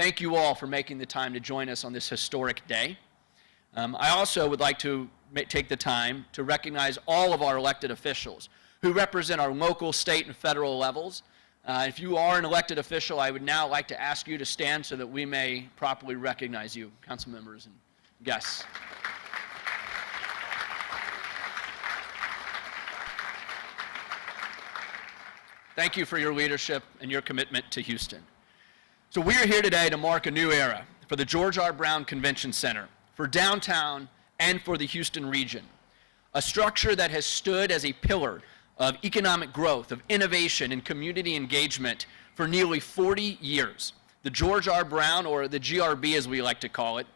Thank you all for making the time to join us on this historic day. I also would like to take the time to recognize all of our elected officials who represent our local, state, and federal levels. If you are an elected official, I would now like to ask you to stand so that we may properly recognize you, council members and guests. Thank you for your leadership and your commitment to Houston. So we are here today to mark a new era for the George R. Brown Convention Center, for downtown, and for the Houston region. A structure that has stood as a pillar of economic growth, of innovation, and community engagement for nearly 40 years. The George R. Brown, or the GRB as we like to call it,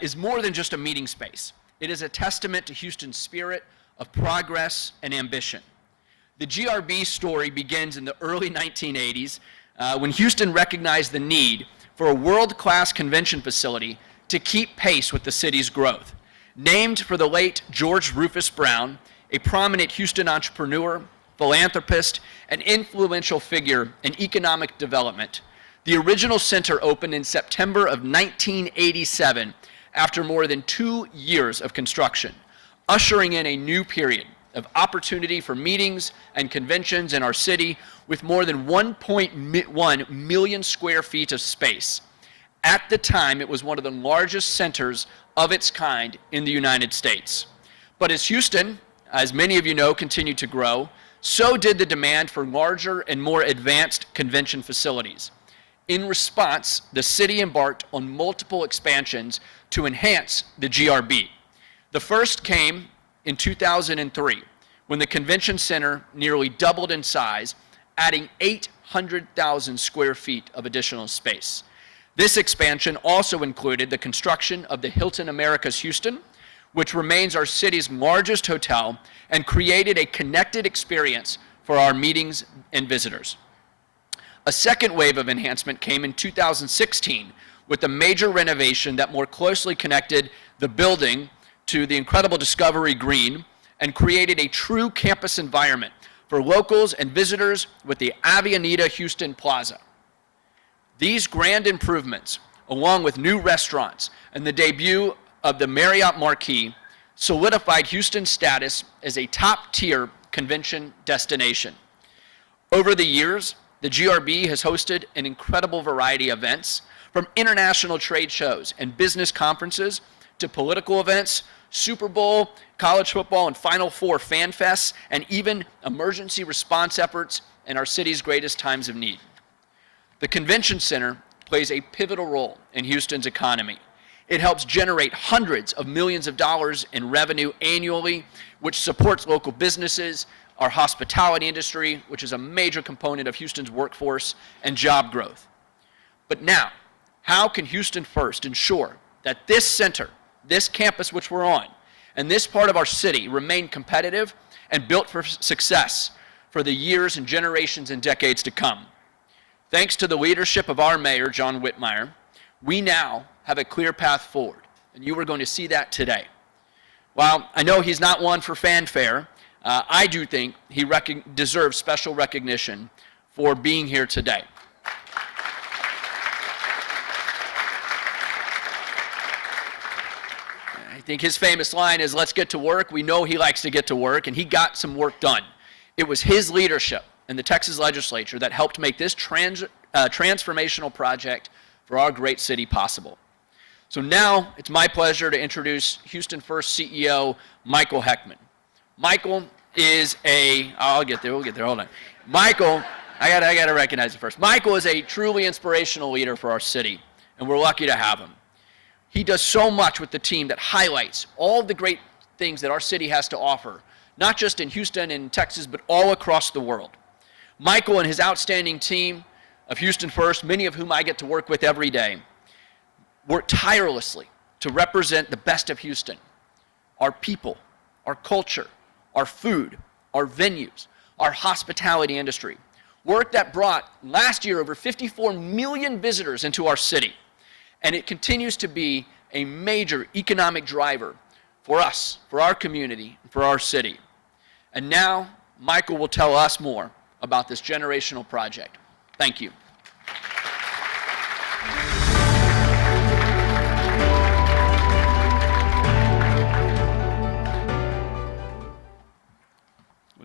is more than just a meeting space. It is a testament to Houston's spirit of progress and ambition. The GRB story begins in the early 1980s when Houston recognized the need for a world-class convention facility to keep pace with the city's growth. Named for the late George Rufus Brown, a prominent Houston entrepreneur, philanthropist, and influential figure in economic development, the original center opened in September of 1987 after more than 2 years of construction, ushering in a new period of opportunity for meetings and conventions in our city with more than 1.1 million square feet of space. At the time, it was one of the largest centers of its kind in the United States. But as Houston, as many of you know, continued to grow, so did the demand for larger and more advanced convention facilities. In response, the city embarked on multiple expansions to enhance the GRB. The first came in 2003, when the convention center nearly doubled in size, adding 800,000 square feet of additional space. This expansion also included the construction of the Hilton Americas Houston, which remains our city's largest hotel and created a connected experience for our meetings and visitors. A second wave of enhancement came in 2016 with a major renovation that more closely connected the building to the incredible Discovery Green and created a true campus environment for locals and visitors with the Avianita Houston Plaza. These grand improvements, along with new restaurants and the debut of the Marriott Marquis, solidified Houston's status as a top-tier convention destination. Over the years, the GRB has hosted an incredible variety of events, from international trade shows and business conferences to political events, Super Bowl, college football, and Final Four fan fests, and even emergency response efforts in our city's greatest times of need. The Convention Center plays a pivotal role in Houston's economy. It helps generate hundreds of millions of dollars in revenue annually, which supports local businesses, our hospitality industry, which is a major component of Houston's workforce, and job growth. But now, how can Houston First ensure that this center, this campus which we're on, and this part of our city remain competitive and built for success for the years and generations and decades to come? Thanks to the leadership of our mayor, John Whitmire, we now have a clear path forward, and you are going to see that today. While I know he's not one for fanfare, I do think he deserves special recognition for being here today. I think his famous line is, "Let's get to work." We know he likes to get to work, and he got some work done. It was his leadership in the Texas legislature that helped make this transformational project for our great city possible. So now it's my pleasure to introduce Houston First CEO, Michael Heckman. Michael is we'll get there, hold on. Michael, I gotta recognize it first. Michael is a truly inspirational leader for our city, and we're lucky to have him. He does so much with the team that highlights all the great things that our city has to offer, not just in Houston and Texas, but all across the world. Michael and his outstanding team of Houston First, many of whom I get to work with every day, work tirelessly to represent the best of Houston, our people, our culture, our food, our venues, our hospitality industry. Work that brought last year over 54 million visitors into our city. And it continues to be a major economic driver for us, for our community, for our city. And now, Michael will tell us more about this generational project. Thank you.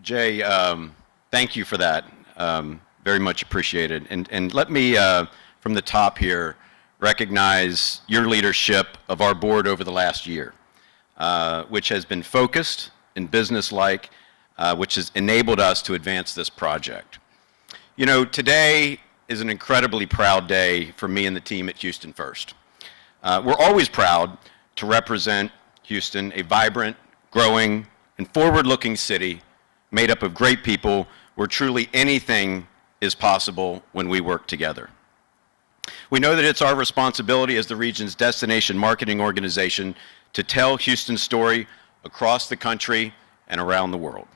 Jay, thank you for that. Very much appreciated. And let me, from the top here, recognize your leadership of our board over the last year, which has been focused and businesslike, which has enabled us to advance this project. You know, today is an incredibly proud day for me and the team at Houston First. We're always proud to represent Houston, a vibrant, growing, and forward-looking city made up of great people where truly anything is possible when we work together. We know that it's our responsibility as the region's destination marketing organization to tell Houston's story across the country and around the world.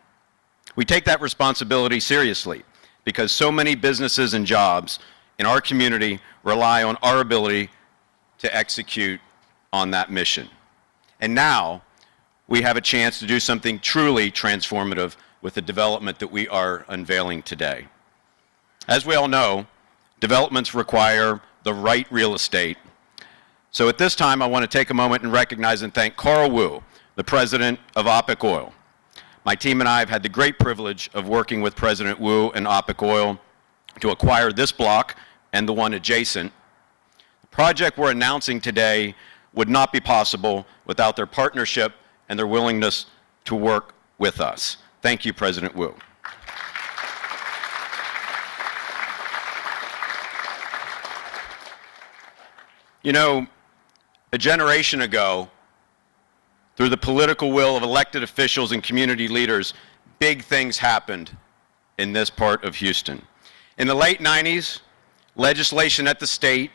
We take that responsibility seriously because so many businesses and jobs in our community rely on our ability to execute on that mission. And now we have a chance to do something truly transformative with the development that we are unveiling today. As we all know, developments require the right real estate. So at this time, I want to take a moment and recognize and thank Carl Wu, the president of OPIC Oil. My team and I have had the great privilege of working with President Wu and OPIC Oil to acquire this block and the one adjacent. The project we're announcing today would not be possible without their partnership and their willingness to work with us. Thank you, President Wu. You know, a generation ago, through the political will of elected officials and community leaders, big things happened in this part of Houston. In the late 90s, legislation at the state,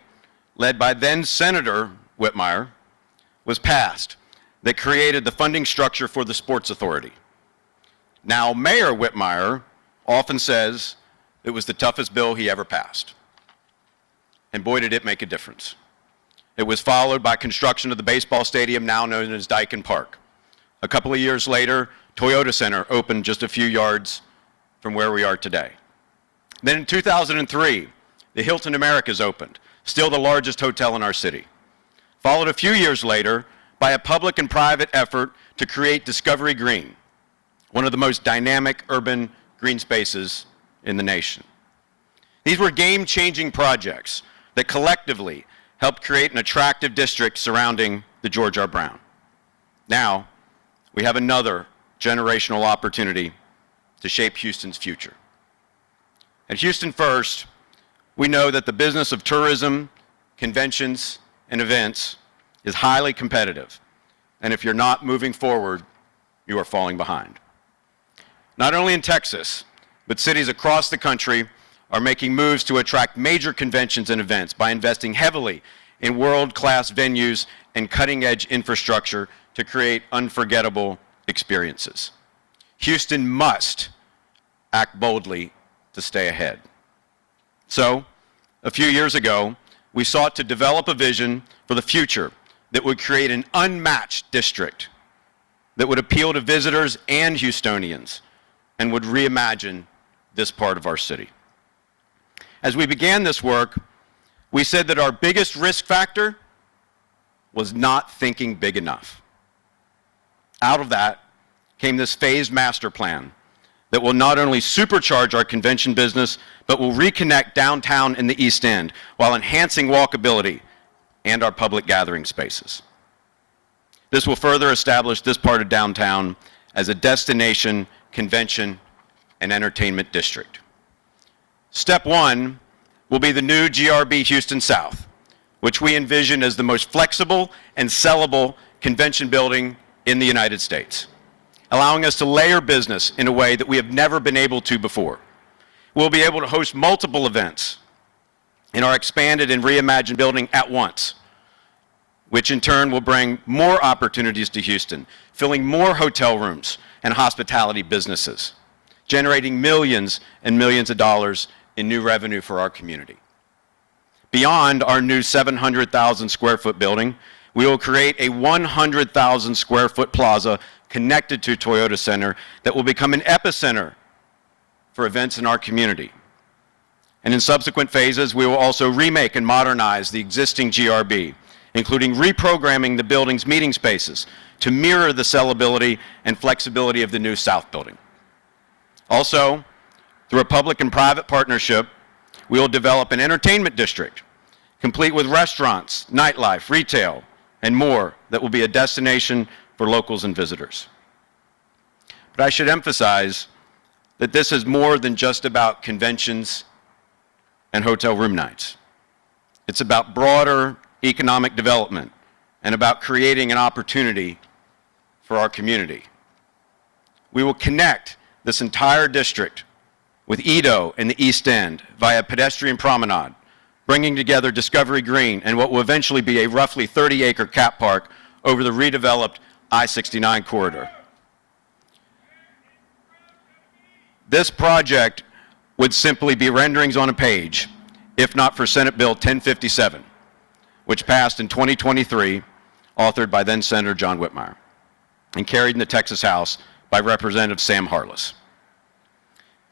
led by then Senator Whitmire, was passed that created the funding structure for the Sports Authority. Now, Mayor Whitmire often says it was the toughest bill he ever passed. And boy, did it make a difference. It was followed by construction of the baseball stadium now known as Dyken Park. A couple of years later, Toyota Center opened just a few yards from where we are today. Then in 2003, the Hilton Americas opened, still the largest hotel in our city. Followed a few years later by a public and private effort to create Discovery Green, one of the most dynamic urban green spaces in the nation. These were game-changing projects that collectively helped create an attractive district surrounding the George R. Brown. Now, we have another generational opportunity to shape Houston's future. At Houston First, we know that the business of tourism, conventions, and events is highly competitive. And if you're not moving forward, you are falling behind. Not only in Texas, but cities across the country are making moves to attract major conventions and events by investing heavily in world-class venues and cutting-edge infrastructure to create unforgettable experiences. Houston must act boldly to stay ahead. So, a few years ago, we sought to develop a vision for the future that would create an unmatched district that would appeal to visitors and Houstonians and would reimagine this part of our city. As we began this work, we said that our biggest risk factor was not thinking big enough. Out of that came this phased master plan that will not only supercharge our convention business, but will reconnect downtown and the East End while enhancing walkability and our public gathering spaces. This will further establish this part of downtown as a destination, convention, and entertainment district. Step one will be the new GRB Houston South, which we envision as the most flexible and sellable convention building in the United States, allowing us to layer business in a way that we have never been able to before. We'll be able to host multiple events in our expanded and reimagined building at once, which in turn will bring more opportunities to Houston, filling more hotel rooms and hospitality businesses, generating millions and millions of dollars in new revenue for our community. Beyond our new 700,000 square foot building, we will create a 100,000 square foot plaza connected to Toyota Center that will become an epicenter for events in our community. And in subsequent phases, we will also remake and modernize the existing GRB, including reprogramming the building's meeting spaces to mirror the sellability and flexibility of the new South building. Also, through a public and private partnership, we will develop an entertainment district, complete with restaurants, nightlife, retail, and more that will be a destination for locals and visitors. But I should emphasize that this is more than just about conventions and hotel room nights. It's about broader economic development and about creating an opportunity for our community. We will connect this entire district with Edo and the East End via pedestrian promenade, bringing together Discovery Green and what will eventually be a roughly 30-acre cat park over the redeveloped I-69 corridor. This project would simply be renderings on a page, if not for Senate Bill 1057, which passed in 2023, authored by then Senator John Whitmire, and carried in the Texas House by Representative Sam Harless.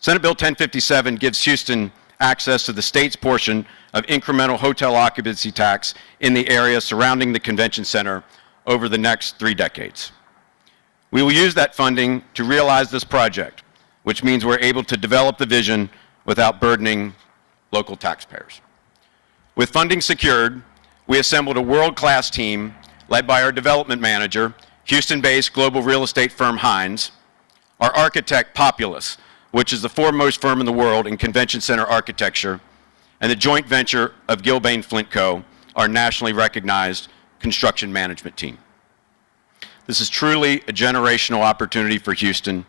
Senate Bill 1057 gives Houston access to the state's portion of incremental hotel occupancy tax in the area surrounding the convention center over the next 3 decades. We will use that funding to realize this project, which means we're able to develop the vision without burdening local taxpayers. With funding secured, we assembled a world-class team led by our development manager, Houston-based global real estate firm Hines, our architect Populous, which is the foremost firm in the world in convention center architecture, and the joint venture of Gilbane Flint Co., our nationally recognized construction management team. This is truly a generational opportunity for Houston,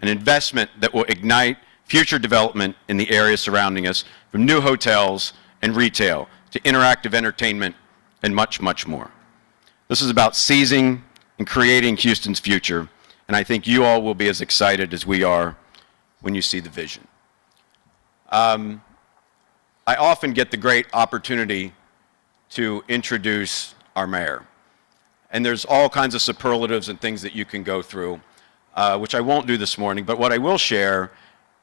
an investment that will ignite future development in the area surrounding us, from new hotels and retail to interactive entertainment and much, much more. This is about seizing and creating Houston's future, and I think you all will be as excited as we are when you see the vision. I often get the great opportunity to introduce our mayor, and there's all kinds of superlatives and things that you can go through, which I won't do this morning, but what I will share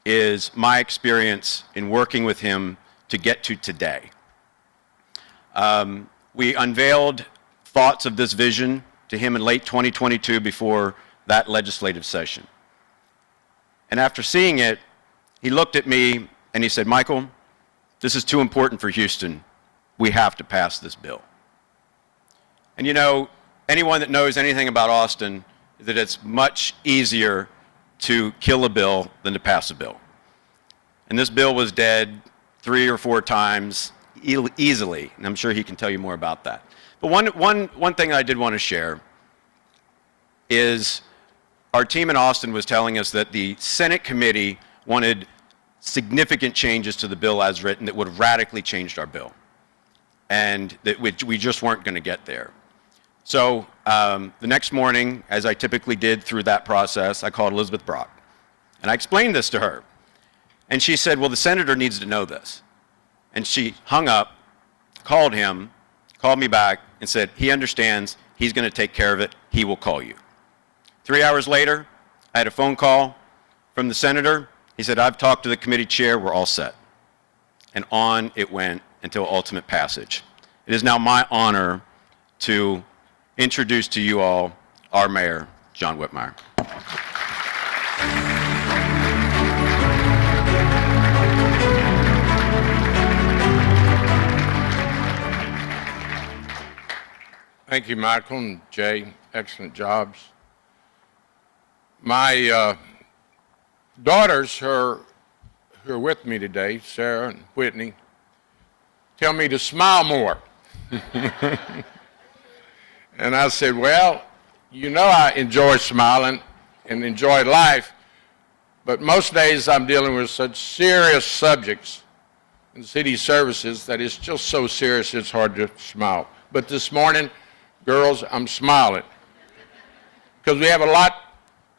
is my experience in working with him to get to today. We unveiled thoughts of this vision to him in late 2022 before that legislative session. And after seeing it, he looked at me and he said, "Michael, this is too important for Houston. We have to pass this bill." And you know, anyone that knows anything about Austin, that it's much easier to kill a bill than to pass a bill. And this bill was dead 3 or 4 times easily, and I'm sure he can tell you more about that. But one thing I did want to share is our team in Austin was telling us that the Senate committee wanted significant changes to the bill as written that would have radically changed our bill, and that we just weren't going to get there. So the next morning, as I typically did through that process, I called Elizabeth Brock, and I explained this to her. And she said, "Well, the senator needs to know this." And she hung up, called him, called me back, and said, "He understands. He's going to take care of it. He will call you." 3 hours later, I had a phone call from the senator. He said, "I've talked to the committee chair. We're all set." And on it went until ultimate passage. It is now my honor to introduce to you all our mayor, John Whitmire. Thank you, Michael and Jay. Excellent jobs. My daughters who are with me today, Sarah and Whitney, tell me to smile more. And I said, well, you know I enjoy smiling and enjoy life, but most days I'm dealing with such serious subjects in city services that it's just so serious it's hard to smile. But this morning, girls, I'm smiling because we have a lot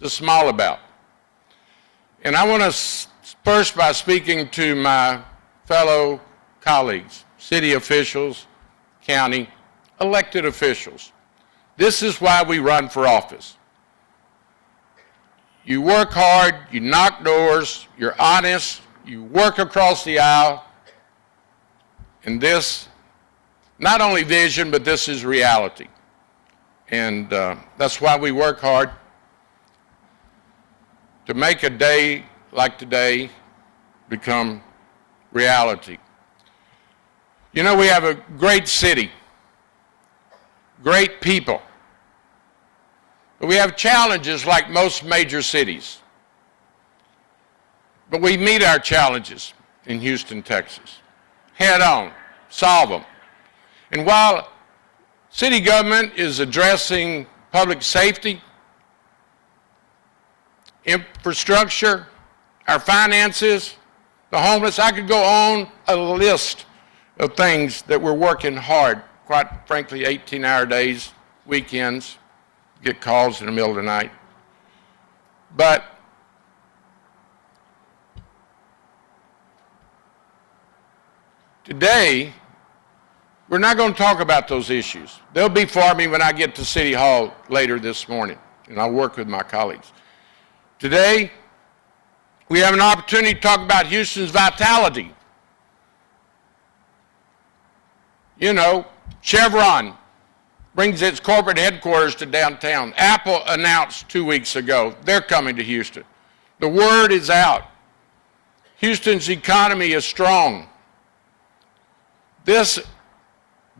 to smile about. And I want to first by speaking to my fellow colleagues, city officials, county, elected officials. This is why we run for office. You work hard, you knock doors, you're honest, you work across the aisle, and this, not only vision, but this is reality. And that's why we work hard to make a day like today become reality. You know, we have a great city, great people, but we have challenges like most major cities. But we meet our challenges in Houston, Texas, head on, solve them. And while city government is addressing public safety, infrastructure, our finances, the homeless, I could go on a list of things that we're working hard, quite frankly, 18-hour days, weekends, get calls in the middle of the night. But today, we're not going to talk about those issues. They'll be for me when I get to City Hall later this morning, and I'll work with my colleagues. Today, we have an opportunity to talk about Houston's vitality. You know, Chevron brings its corporate headquarters to downtown. Apple announced 2 weeks ago they're coming to Houston. The word is out. Houston's economy is strong. This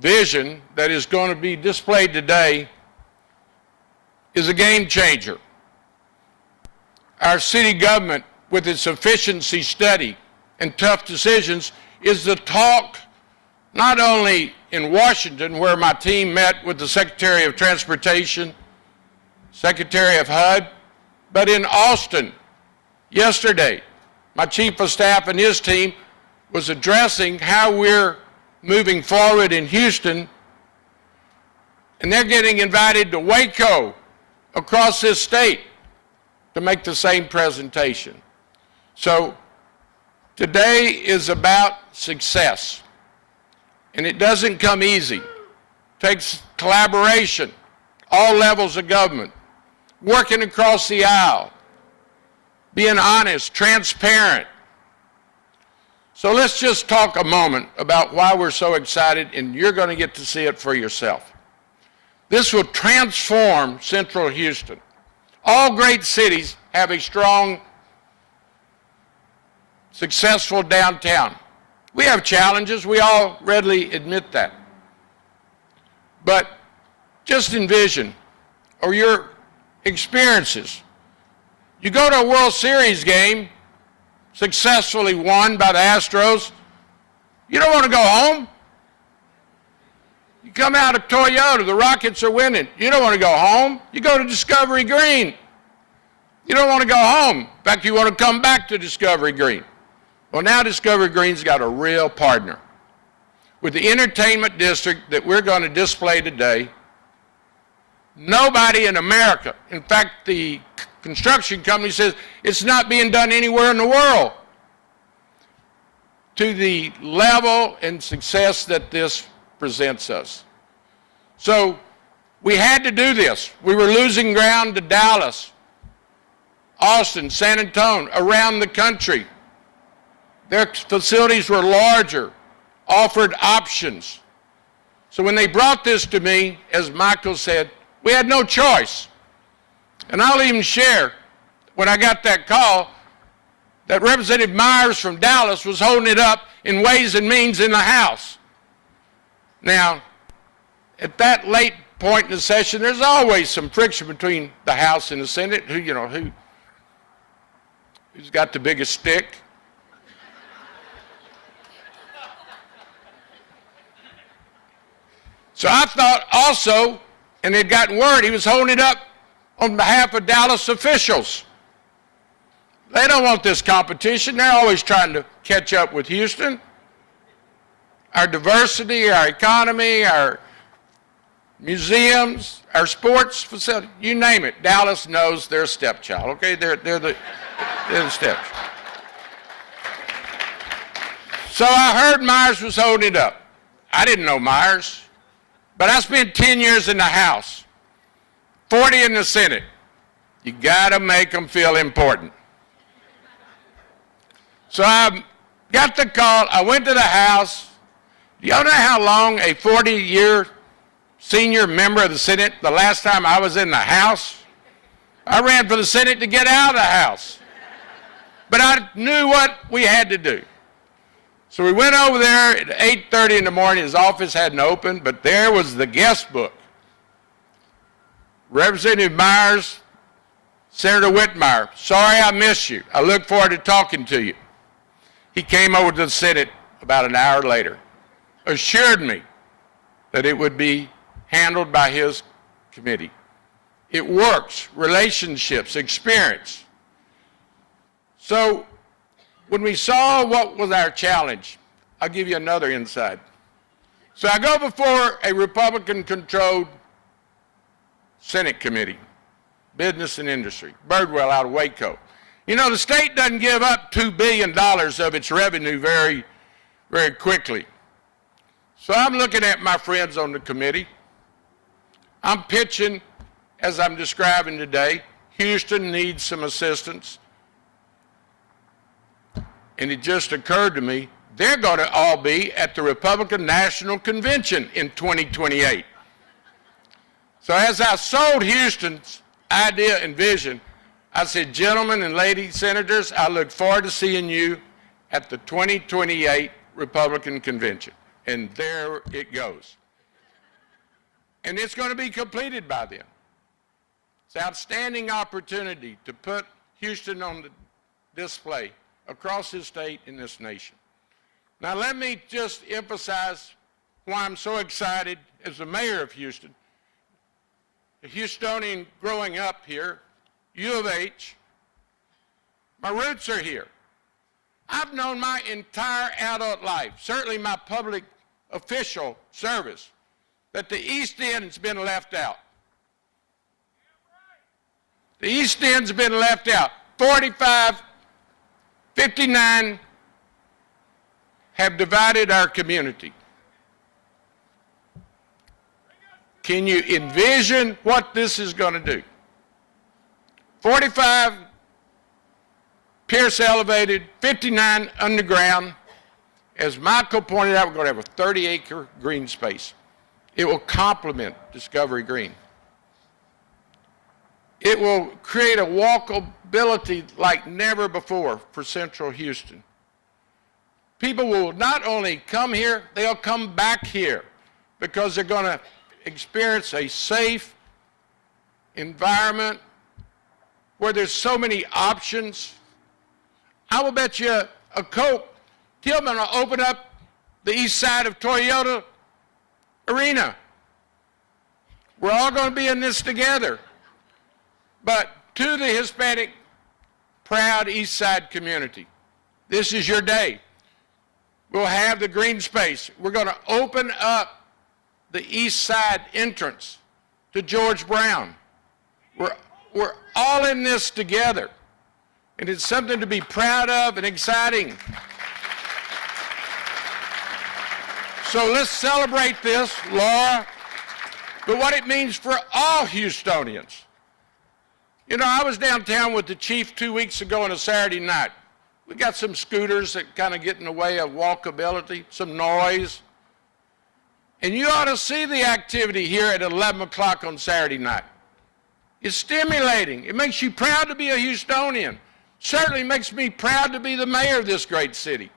vision that is going to be displayed today is a game changer. Our city government, with its efficiency study and tough decisions, is the talk not only in Washington, where my team met with the Secretary of Transportation, Secretary of HUD, but in Austin yesterday. My Chief of Staff and his team was addressing how we're moving forward in Houston, and they're getting invited to Waco across this state to make the same presentation. So today is about success, and it doesn't come easy. It takes collaboration, all levels of government, working across the aisle, being honest, transparent. So let's just talk a moment about why we're so excited, and you're going to get to see it for yourself. This will transform Central Houston. All great cities have a strong, successful downtown. We have challenges. We all readily admit that. But just envision, or your experiences. You go to a World Series game, successfully won by the Astros. You don't want to go home. You come out of Toyota, the Rockets are winning. You don't want to go home. You go to Discovery Green. You don't want to go home. In fact, you want to come back to Discovery Green. Well, now Discovery Green's got a real partner. With the entertainment district that we're going to display today, nobody in America, in fact, the construction company says it's not being done anywhere in the world to the level and success that this presents us. So we had to do this. We were losing ground to Dallas, Austin, San Antonio, around the country. Their facilities were larger, offered options. So when they brought this to me, as Michael said, we had no choice. And I'll even share, when I got that call, that Representative Myers from Dallas was holding it up in Ways and Means in the House. Now, at that late point in the session, there's always some friction between the House and the Senate. Who's got the biggest stick? So I thought also, and they'd gotten word, he was holding it up on behalf of Dallas officials. They don't want this competition. They're always trying to catch up with Houston. Our diversity, our economy, our museums, our sports facility, you name it. Dallas knows their stepchild, okay? They're the stepchild. So I heard Myers was holding it up. I didn't know Myers, but I spent 10 years in the House, 40 in the Senate. You gotta make them feel important. So I got the call, I went to the House. Do y'all know how long a 40-year senior member of the Senate, the last time I was in the House? I ran for the Senate to get out of the House. but I knew what we had to do. So we went over there at 8:30 in the morning. His office hadn't opened, but there was the guest book. Representative Myers, Senator Whitmire, sorry I missed you. I look forward to talking to you. He came over to the Senate about an hour later, assured me that it would be handled by his committee. It works, relationships, experience. So when we saw what was our challenge, I'll give you another insight. So I go before a Republican-controlled Senate committee, Business and Industry, Birdwell out of Waco. You know, the state doesn't give up $2 billion of its revenue very, very quickly. So I'm looking at my friends on the committee. I'm pitching, as I'm describing today, Houston needs some assistance. And it just occurred to me, they're going to all be at the Republican National Convention in 2028. So as I sold Houston's idea and vision, I said, gentlemen and lady senators, I look forward to seeing you at the 2028 Republican Convention. And there it goes. And it's going to be completed by then. It's an outstanding opportunity to put Houston on the display across this state and this nation. Now let me just emphasize why I'm so excited as the mayor of Houston, a Houstonian growing up here, U of H. My roots are here. I've known my entire adult life, certainly my public official service, that the East End's been left out. The East End's been left out. 45, 59 have divided our community. Can you envision what this is going to do? 45 Pierce elevated, 59 underground. As Michael pointed out, we're going to have a 30-acre green space. It will complement Discovery Green. It will create a walkability like never before for Central Houston. People will not only come here, they'll come back here because they're going to experience a safe environment where there's so many options. I will bet you a Coke, Tillman will open up the east side of Toyota Arena. We're all going to be in this together. But to the Hispanic, proud East Side community, this is your day. We'll have the green space. We're going to open up the East Side entrance to George Brown. We're all in this together. And it's something to be proud of and exciting. So let's celebrate this, Laura, but what it means for all Houstonians. You know, I was downtown with the chief 2 weeks ago on a Saturday night. We got some scooters that kind of get in the way of walkability, some noise. And you ought to see the activity here at 11 o'clock on Saturday night. It's stimulating. It makes you proud to be a Houstonian. Certainly makes me proud to be the mayor of this great city.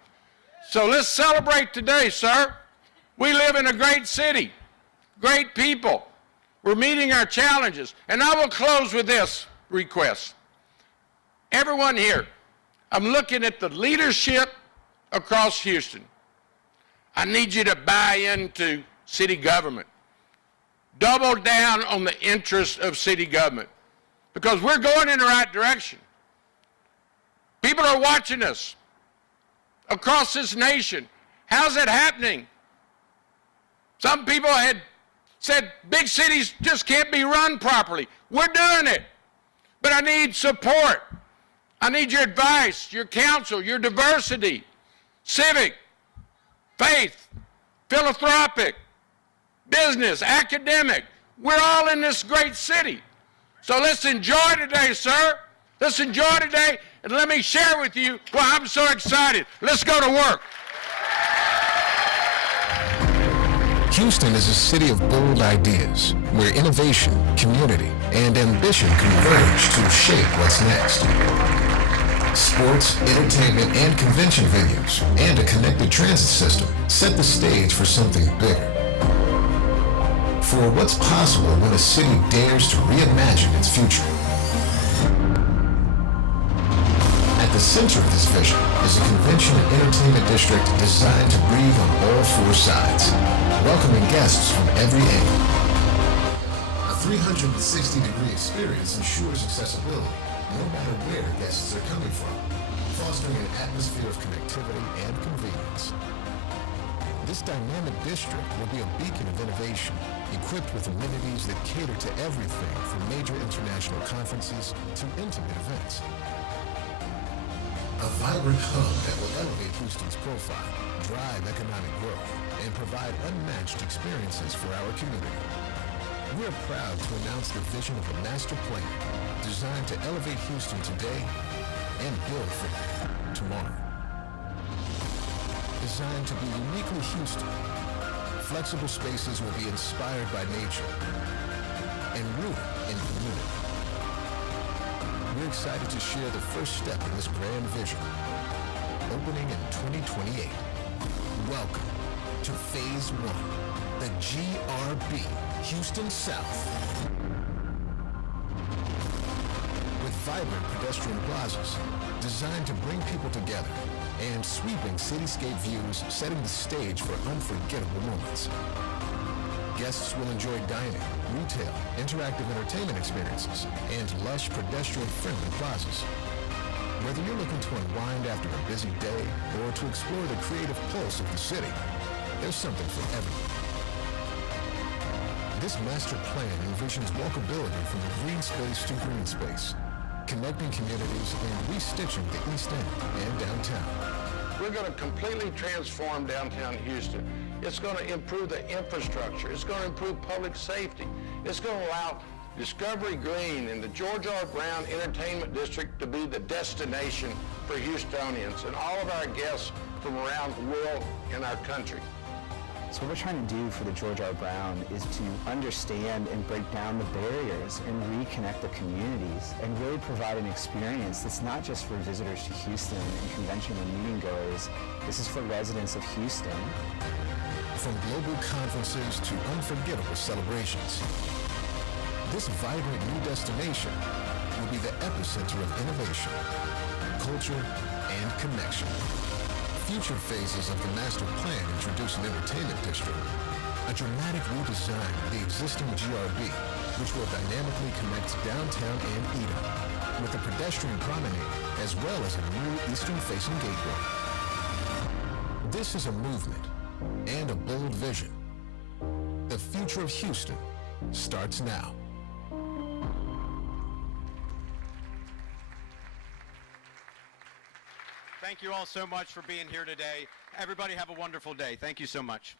So let's celebrate today, sir. We live in a great city, great people. We're meeting our challenges. And I will close with this request. Everyone here, I'm looking at the leadership across Houston. I need you to buy into city government. Double down on the interests of city government because we're going in the right direction. People are watching us across this nation. How's it happening? Some people had said big cities just can't be run properly. We're doing it. But I need support. I need your advice, your counsel, your diversity, civic, faith, philanthropic, business, academic. We're all in this great city. So let's enjoy today, sir. Let's enjoy today, and let me share with you why I'm so excited. Let's go to work. Houston is a city of bold ideas, where innovation, community, and ambition converge to shape what's next. Sports, entertainment, and convention venues, and a connected transit system set the stage for something bigger. For what's possible when a city dares to reimagine its future. At the center of this vision is a convention and entertainment district designed to breathe on all four sides, welcoming guests from every angle. A 360-degree experience ensures accessibility, no matter where guests are coming from, fostering an atmosphere of connectivity and convenience. This dynamic district will be a beacon of innovation, equipped with amenities that cater to everything from major international conferences to intimate events. A vibrant hub that will elevate Houston's profile, drive economic growth, and provide unmatched experiences for our community. We are proud to announce the vision of a master plan designed to elevate Houston today and build for tomorrow. Designed to be uniquely Houston, flexible spaces will be inspired by nature and rooted in community. We're excited to share the first step in this grand vision, opening in 2028. Welcome to Phase 1, the GRB, Houston South. With vibrant pedestrian plazas designed to bring people together and sweeping cityscape views setting the stage for unforgettable moments. Guests will enjoy dining, retail, interactive entertainment experiences, and lush pedestrian-friendly plazas. Whether you're looking to unwind after a busy day or to explore the creative pulse of the city, there's something for everyone. This master plan envisions walkability from green space to green space, connecting communities and restitching the East End and downtown. We're going to completely transform downtown Houston. It's going to improve the infrastructure. It's going to improve public safety. It's going to allow Discovery Green and the George R. Brown Entertainment District to be the destination for Houstonians and all of our guests from around the world and our country. So what we're trying to do for the George R. Brown is to understand and break down the barriers and reconnect the communities and really provide an experience that's not just for visitors to Houston and convention and meeting goers. This is for residents of Houston. From global conferences to unforgettable celebrations, this vibrant new destination will be the epicenter of innovation, culture, and connection. Future phases of the master plan introduce an entertainment district, a dramatic redesign of the existing GRB, which will dynamically connect downtown and Eden, with a pedestrian promenade, as well as a new eastern-facing gateway. This is a movement and a bold vision. The future of Houston starts now. Thank you all so much for being here today. Everybody have a wonderful day. Thank you so much.